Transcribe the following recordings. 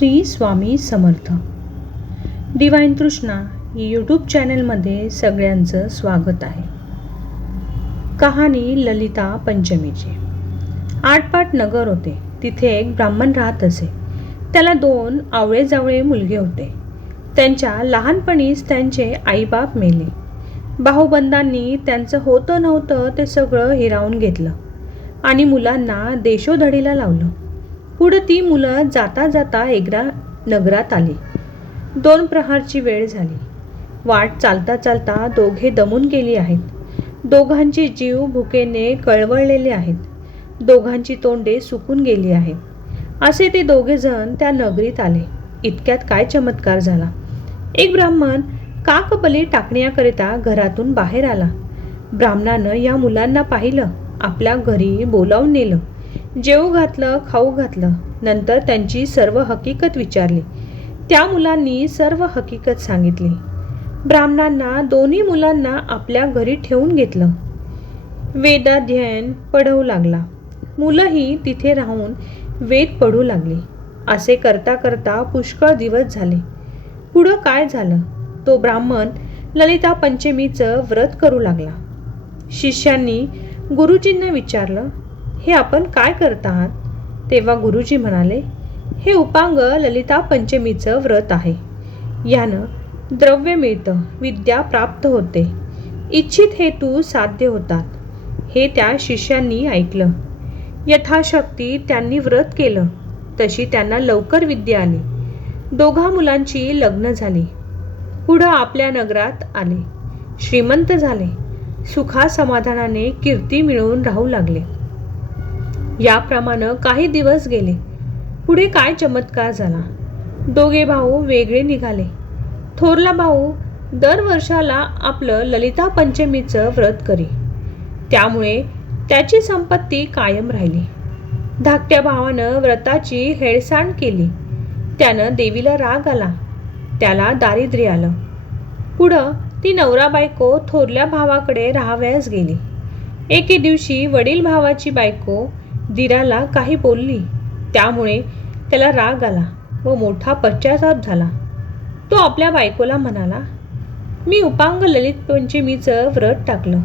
Shri Swami Samarth. Divine Trishna YouTube चॅनलमध्ये सगळ्यांचं स्वागत आहे. कहाणी ललिता पंचमीची. आठपाट नगर होते. तिथे एक ब्राह्मण राहत असे. त्याला दोन आवळे जावळे मुलगे होते. त्यांच्या लहानपणीच त्यांचे आईबाप मेले. भाऊबंदांनी त्यांचं होतं नव्हतं ते सगळं हिरावून घेतलं. आणि मुलांना देशोधडीला लावलं. पुढं ती मुलं जाता जाता एकदा नगरात आली. दोन प्रहारची वेळ झाली. वाट चालता चालता दोघे दमून गेली आहेत. दोघांचे जीव भुकेने कळवळलेले आहेत. दोघांची तोंडे सुकून गेली आहेत. असे ते दोघे जण त्या नगरीत आले. इतक्यात काय चमत्कार झाला? एक ब्राह्मण काकबली टाकण्याकरिता घरातून बाहेर आला. ब्राह्मणानं या मुलांना पाहिलं. आपल्या घरी बोलावून नेलं. जेवू घातलं खाऊ घातलं. नंतर त्यांची सर्व हकीकत विचारली. त्या मुलांनी सर्व हकीकत सांगितली. ब्राह्मणांना दोन्ही मुलांना आपल्या घरी ठेवून घेतलं. वेदाध्ययन पढवू लागला. मुलंही तिथे राहून वेद पडू लागली. असे करता करता पुष्कळ दिवस झाले. पुढं काय झालं? तो ब्राह्मण ललिता पंचमीचं व्रत करू लागला. शिष्यांनी गुरुजींना विचारलं हे आपण काय करत आहात? तेव्हा गुरुजी म्हणाले हे उपांग ललिता पंचमीचं व्रत आहे. यानं द्रव्य मिळतं विद्या प्राप्त होते. इच्छित हेतू साध्य होतात. हे त्या शिष्यांनी ऐकलं. यथाशक्ती त्यांनी व्रत केलं. तशी त्यांना लवकर विद्या आली. दोघा मुलांची लग्न झाली. पुढं आपल्या नगरात आले. श्रीमंत झाले. सुखा समाधानाने कीर्ती मिळवून राहू लागले. याप्रमाणे काही दिवस गेले. पुढे काय चमत्कार झाला? दोघे भाऊ वेगळे निघाले. थोरला भाऊ दर वर्षाला आपलं ललिता पंचमीचं व्रत करी. त्यामुळे त्याची संपत्ती कायम राहिली. धाकट्या भावानं व्रताची हेळसांड केली. त्यानं देवीला राग आला. त्याला दारिद्र्य आलं. पुढं ती नवरा बायको थोरल्या भावाकडे राहाव्यास गेली. एके दिवशी वडील भावाची बायको दिराला काही बोलली. त्यामुळे त्याला राग आला व मोठा पश्चाताप झाला. तो आपल्या बायकोला म्हणाला मी उपांग ललित पंचमीचं व्रत टाकलं.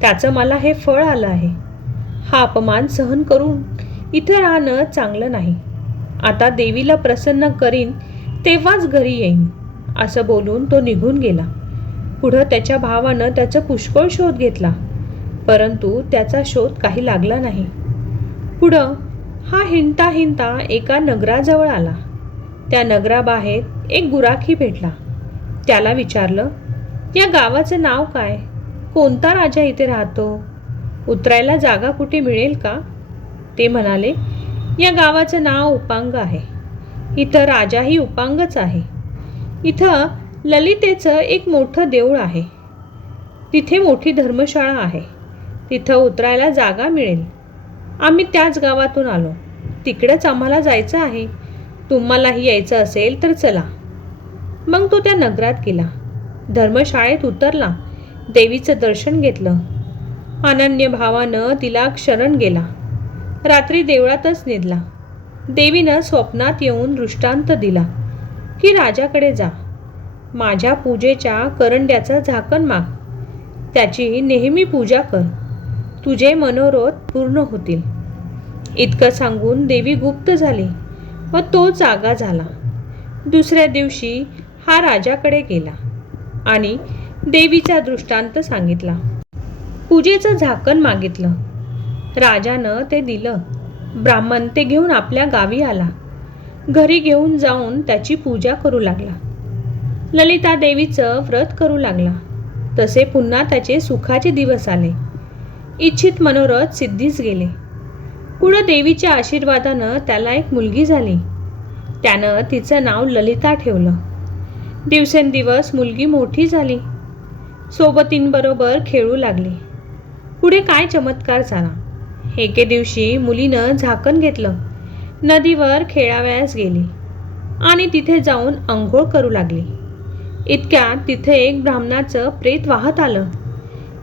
त्याचं मला हे फळ आलं आहे. हा अपमान सहन करून इथं राहणं चांगलं नाही. आता देवीला प्रसन्न करीन तेव्हाच घरी येईन. असं बोलून तो निघून गेला. पुढं त्याच्या भावानं त्याचा पुष्कळ शोध घेतला. परंतु त्याचा शोध काही लागला नाही. पुढं हा हिंडता हिंडता एका नगराजवळ आला. त्या नगराबाहेर एक गुराखी भेटला. त्याला विचारलं या गावाचं नाव काय? कोणता राजा इथे राहतो? उतरायला जागा कुठे मिळेल का? ते म्हणाले या गावाचं नाव उपांग आहे. इथं राजाही उपांगच आहे. इथं ललितेचं एक मोठं देऊळ आहे. तिथे मोठी धर्मशाळा आहे. तिथं उतरायला जागा मिळेल. आम्ही त्याच गावातून आलो. तिकडंच आम्हाला जायचं आहे. तुम्हालाही यायचं असेल तर चला. मग तो त्या नगरात गेला. धर्मशाळेत उतरला. देवीचं दर्शन घेतलं. अनन्य भावानं तिला क्षरण गेला. रात्री देवळातच निधला देवीनं स्वप्नात येऊन दृष्टांत दिला की राजाकडे जा. माझ्या पूजेच्या करंड्याचं झाकण माग. त्याची नेहमी पूजा कर. तुझे मनोरथ पूर्ण होतील. इतकं सांगून देवी गुप्त झाली व तो जागा झाला. दुसऱ्या दिवशी हा राजाकडे गेला आणि देवीचा दृष्टांत सांगितला. पूजेचं झाकण मागितलं. राजानं ते दिलं. ब्राह्मण ते घेऊन आपल्या गावी आला. घरी घेऊन जाऊन त्याची पूजा करू लागला. ललिता देवीचं व्रत करू लागला. तसे पुन्हा त्याचे सुखाचे दिवस आले. इच्छित मनोरथ सिद्धीस गेले. पुढं देवीच्या आशीर्वादानं त्याला एक मुलगी झाली. त्यानं तिचं नाव ललिता ठेवलं. दिवसेंदिवस मुलगी मोठी झाली. सोबतींबरोबर खेळू लागली. पुढे काय चमत्कार झाला? एके दिवशी मुलीनं झाकण घेतलं. नदीवर खेळावयास गेली. आणि तिथे जाऊन आंघोळ करू लागली. इतक्यात तिथे एक ब्राह्मणाचं प्रेत वाहत आलं.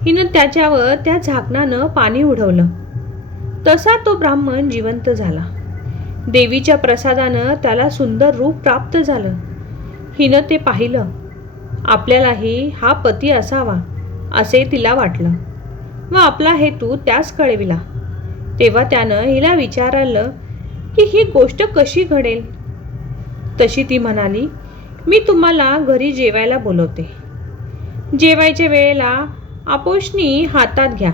हिनं त्याच्यावर त्या झाकणानं पाणी उडवलं. तसा तो ब्राह्मण जिवंत झाला. देवीच्या प्रसादानं त्याला सुंदर रूप प्राप्त झालं. हिनं ते पाहिलं. आपल्यालाही हा पती असावा असे तिला वाटलं. व आपला हेतू त्यास कळविला. तेव्हा त्यानं हिला विचारलं की ही गोष्ट कशी घडेल? तशी ती म्हणाली मी तुम्हाला घरी जेवायला बोलवते. जेवायच्या वेळेला आपोशनी हातात घ्या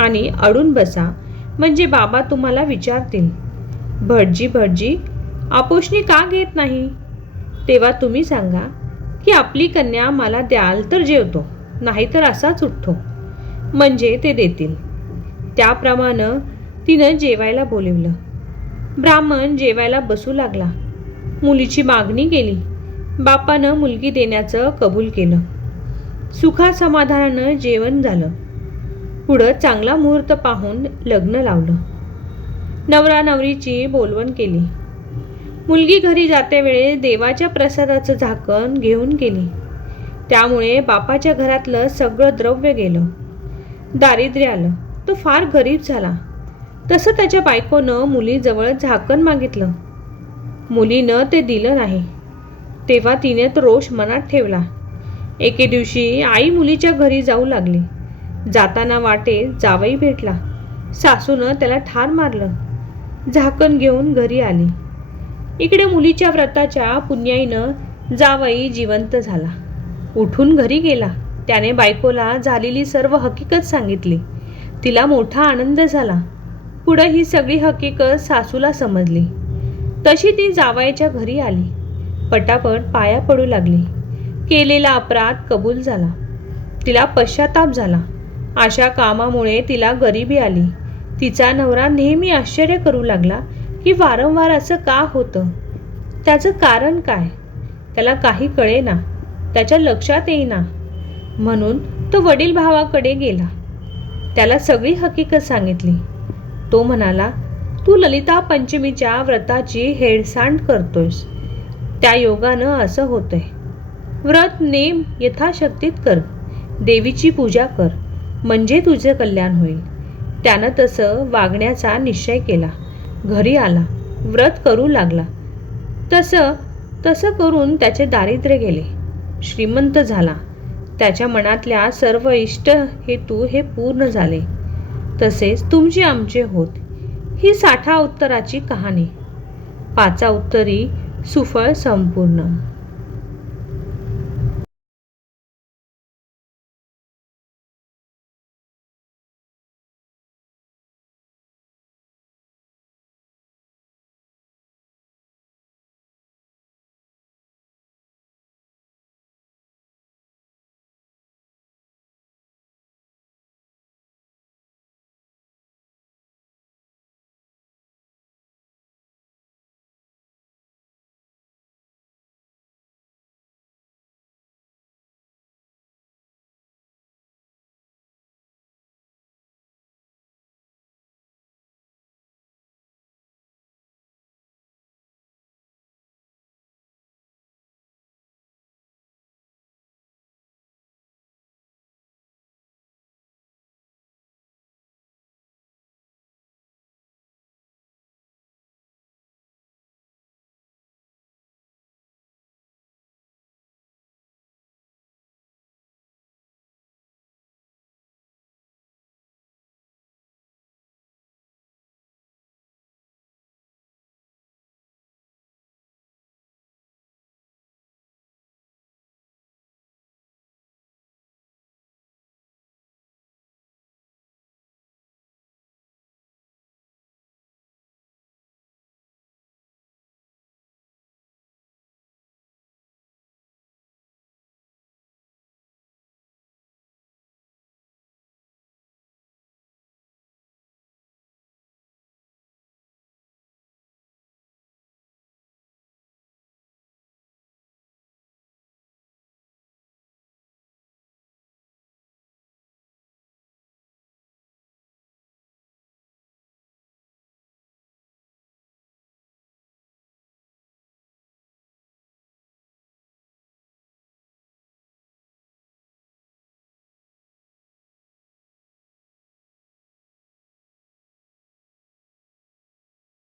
आणि अडून बसा म्हणजे बाबा तुम्हाला विचारतील भटजी भटजी आपोशनी का घेत नाही? तेव्हा तुम्ही सांगा की आपली कन्या मला द्याल तर जेवतो नाहीतर असाच उठतो. म्हणजे ते देतील. त्याप्रमाणे तिनं जेवायला बोलवलं. ब्राह्मण जेवायला बसू लागला. मुलीची मागणी केली. बापानं मुलगी देण्याचं कबूल केलं. सुखासमाधानानं जेवण झालं. पुढं चांगला मुहूर्त पाहून लग्न लावलं. नवरा नवरीची बोलवण केली. मुलगी घरी जाते वेळे देवाच्या प्रसादाचं झाकण घेऊन गेली. त्यामुळे बापाच्या घरातलं सगळं द्रव्य गेलं. दारिद्र्य आलं. तो फार गरीब झाला. तसं त्याच्या बायकोनं मुलीजवळ झाकण मागितलं. मुलीनं ते दिलं नाही. तेव्हा तिने तो रोष मनात ठेवला. एके दिवशी आई मुलीच्या घरी जाऊ लागली. जाताना वाटे जावई भेटला. सासूनं त्याला ठार मारलं. झाकण घेऊन घरी आली. इकडे मुलीच्या व्रताच्या पुण्याईनं जावई जिवंत झाला. उठून घरी गेला. त्याने बायकोला झालेली सर्व हकीकत सांगितली. तिला मोठा आनंद झाला. पुढं ही सगळी हकीकत सासूला समजली. तशी ती जावयाच्या घरी आली. पटापट पाया पडू लागली. केलेला अपराध कबूल झाला. तिला पश्चाताप झाला. अशा कामामुळे तिला गरिबी आली. तिचा नवरा नेहमी आश्चर्य करू लागला की वारंवार असं का होतं? त्याचं कारण काय? त्याला काही कळेना. त्याच्या लक्षात येईना. म्हणून तो वडील भावाकडे गेला. त्याला सगळी हकीकत सांगितली. तो म्हणाला तू ललिता पंचमीच्या व्रताची हेळसांड करतोयस. त्या योगानं असं होतंय. व्रत नेम यथाशक्तीत कर. देवीची पूजा कर. म्हणजे तुझे कल्याण होईल. त्यानं तसं वागण्याचा निश्चय केला. घरी आला. व्रत करू लागला. तसं तसं करून त्याचे दारिद्र्य गेले. श्रीमंत झाला. त्याच्या मनातल्या सर्व इष्ट हेतू हे पूर्ण झाले. तसेच तुमचे आमचे होत. ही साठा उत्तराची कहाणी. पाचा उत्तरी सुफळ संपूर्ण.